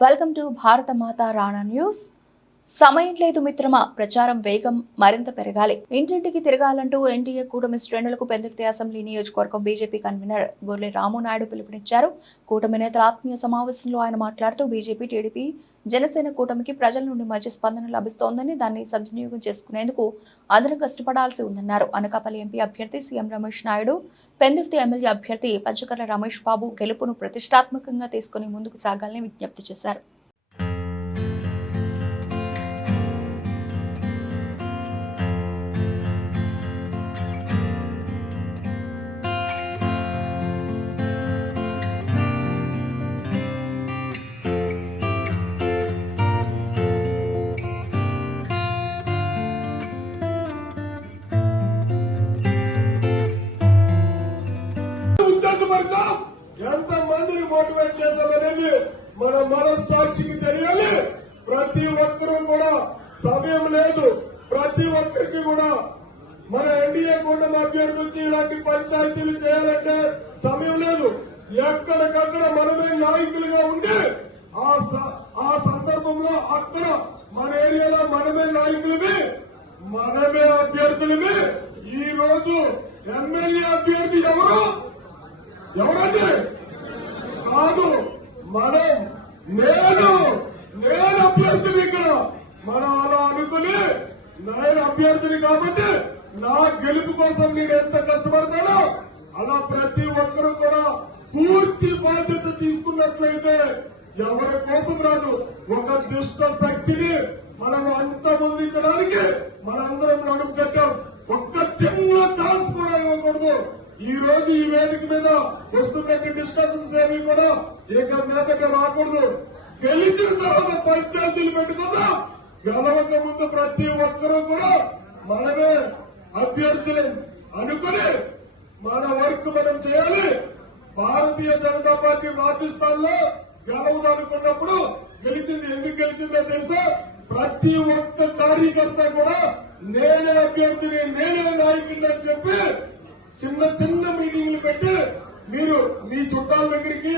Welcome to భారత మాత Rana news సమయం లేదు మిత్రమా. ప్రచారం వేగం మరింత పెరగాలి. ఇంటింటికి తిరగాలంటూ ఎన్టీఏ కూటమి శ్రేణులకు పెందుర్తి అసెంబ్లీ నియోజకవర్గం బీజేపీ కన్వీనర్ గొర్రె రామునాయుడు పిలుపునిచ్చారు. కూటమి నేతల ఆత్మీయ సమావేశంలో ఆయన మాట్లాడుతూ బీజేపీ టీడీపీ జనసేన కూటమికి ప్రజల నుండి మంచి స్పందన లభిస్తోందని దాన్ని సద్వినియోగం చేసుకునేందుకు అందరం కష్టపడాల్సి ఉందన్నారు. అనకాపల్లి ఎంపీ అభ్యర్థి సీఎం రమేష్ నాయుడు పెందుర్తి ఎమ్మెల్యే అభ్యర్థి పంచకర్ల రమేష్ బాబు గెలుపును ప్రతిష్టాత్మకంగా తీసుకుని ముందుకు సాగాలని విజ్ఞప్తి చేశారు. ఎంతమందిని ఎంత మందిని మోటివేట్ చేశామనేది మన మనస్సాక్షికి తెలియాలి. ప్రతి ఒక్కరూ కూడా సమయం లేదు. ప్రతి ఒక్కరికి కూడా మన ఎన్డీఏ కూటమి అభ్యర్థి ఇలాంటి పంచాయతీలు చేయాలంటే సమయం లేదు. ఎక్కడికక్కడ మనమే నాయకులుగా ఉండి ఆ స- ఆ సందర్భంలో అక్కడ మన ఏరియాలో మనమే నాయకులమే మనమే అభ్యర్థులమే. ఈ రోజు ఎమ్మెల్యే అభ్యర్థి ఎవరు? ఎవరండి? కాదు మనం నేను నేను అభ్యర్థిని ఇక్కడ. మనం అలా అనుకుని నేను అభ్యర్థిని కాబట్టి నా గెలుపు కోసం నేను ఎంత కష్టపడతానో అలా ప్రతి ఒక్కరూ కూడా పూర్తి బాధ్యత తీసుకున్నట్లయితే ఎవరి కోసం రాదు. ఒక దుష్ట శక్తిని మనం అంతమొందించడానికి మనందరం నడుపు కట్టాం. ఒక్క చిన్న ఛాన్స్ కూడా ఈ రోజు ఈ వేదిక మీద వస్తున్నట్టు డిస్కషన్స్ ఏవి కూడా ఇక మీదకి రాకూడదు. గెలిచిన తర్వాత పంచాయతీలు పెట్టుకుందాం. గెలవక ముందు ప్రతి ఒక్కరూ కూడా మనమే అభ్యర్థులు అనుకుని మన వర్క్ మనం చేయాలి. భారతీయ జనతా పార్టీ రాజస్థాన్లో గెలవదు అనుకున్నప్పుడు గెలిచింది ఎందుకు గెలిచిందో తెలుసా? ప్రతి ఒక్క కార్యకర్త కూడా నేనే అభ్యర్థిని నేనే నాయకుడిని అని చెప్పి చిన్న చిన్న మీటింగ్లు పెట్టి మీరు మీ చుట్టాల దగ్గరికి